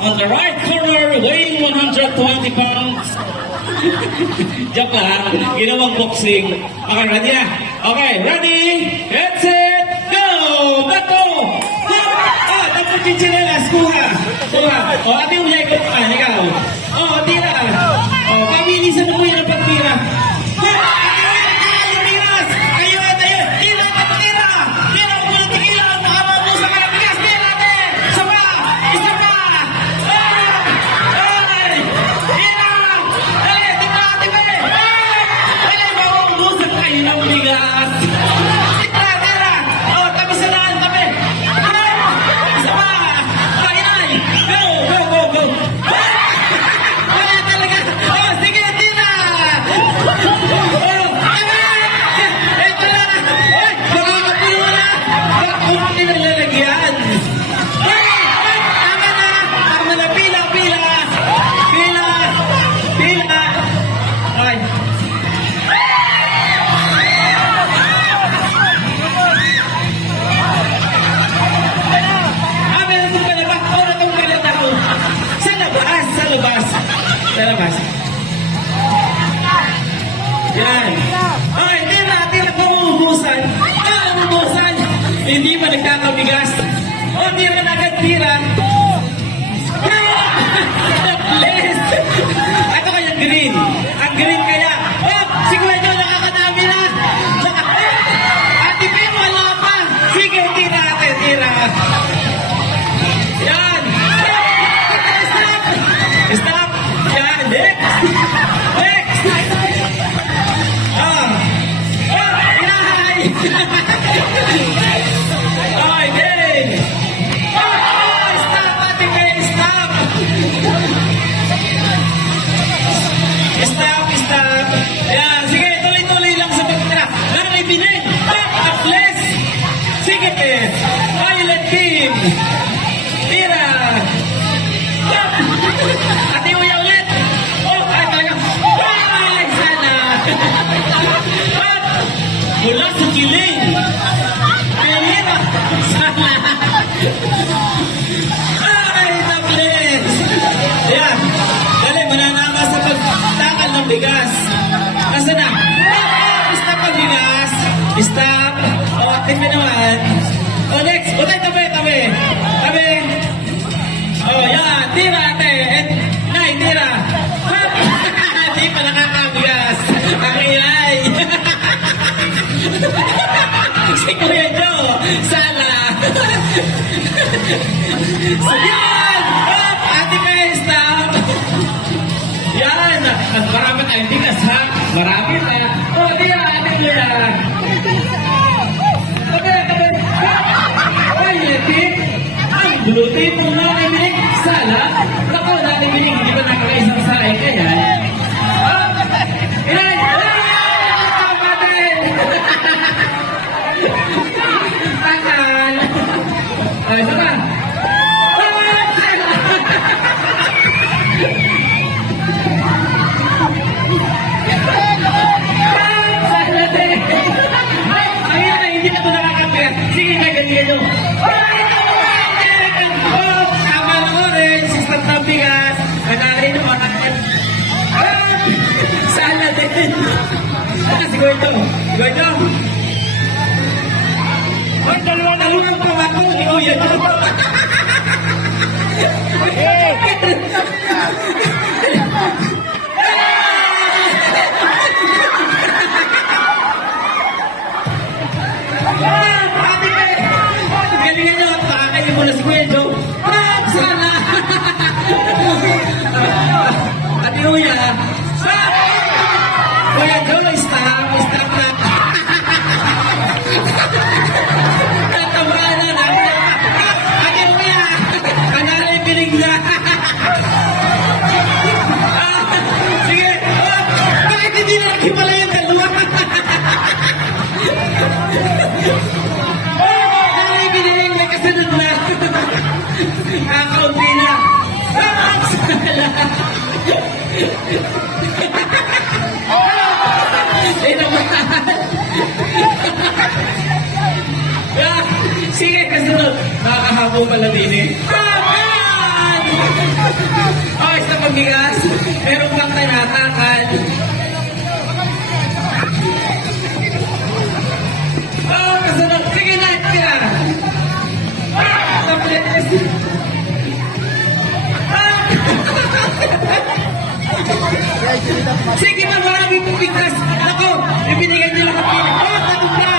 On the right corner, weighing 120 pounds. Joke lang. Ginawang boxing. Okay, ready na? Okay, ready? Let's see! sa labas. Yan. Okay, tira, tira. Kung uubusan, ah, uubusan. Hindi ba nagkakabigas? Ay, dang! Ay, stop, Ate May! Stop! Stop, stop! Sige, tuloy-tuloy lang sa pagtira. Lang ibinig! Back up, less! Sige, Pez! Pilot team! Tira! Tira ate. And, nay, tira. Hindi pa nakakabigas. Ang ilay. si Kuya Joe. Sala. so yan! Up, ate Kaista. yan. Marami tayong bigas ha. Marami tayong. Oh, Ito si Gordon. Gordon! Ang dalawa na lang ang pangako. Iuyan ko. Hey! Hallelujah. Ayan, yun, may staff, may staff na. Tatawa na, na. Akin mo yan. Kanala yung piling na. Sige, bakit hindi na nakipala yung dalawa? Kanala yung piling na kasunod na. Kakaunti na. ako maladini. Taman! Ayos na pagbigas. Meron pang tanatakan. Oh, kasunod. Sige na, tira. Ah, tabletes. Sige, marami po. Ako, ibinigay niyo lahat. Oh,